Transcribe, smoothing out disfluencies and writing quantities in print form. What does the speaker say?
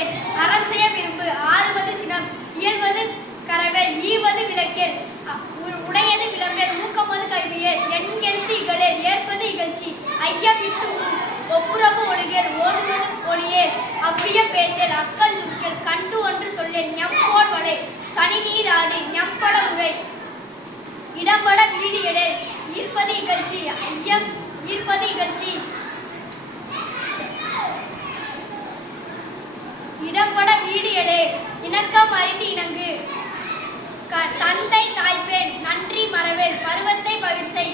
வாழ்வேன் அறம் செய்ய விரும்பு ஆறுவது சினம் இயல்வது கரவேல் ஈவது விளக்கேல் உடையது விளம்பேல் ஊக்கமது கைவியேல் எண்கெழுத்து இகழேல் ஏற்பது இகழ்ச்சி ஐயம் விட்டு ஒப்புரவு ஒழுகேல் ஓதுவது ஒளியேல் அவ்வியம் பேசேல் அக்கஞ்சுருக்கேல் கண்டு ஒன்று சொல்லேன் ஞம்போல் வளை சனி நீர் ஆடு ஞம்பட உரை இடம்பட வீடு எடேல் ஈர்ப்பது இகழ்ச்சி ஐயம் ஈர்ப்பது இகழ்ச்சி இடம்பட வீடு எடேல் இணக்கம் அறிந்து இணங்கு தந்தை தாய்ப்பேன் நன்றி மறவேல் பருவத்தை பவிர்சை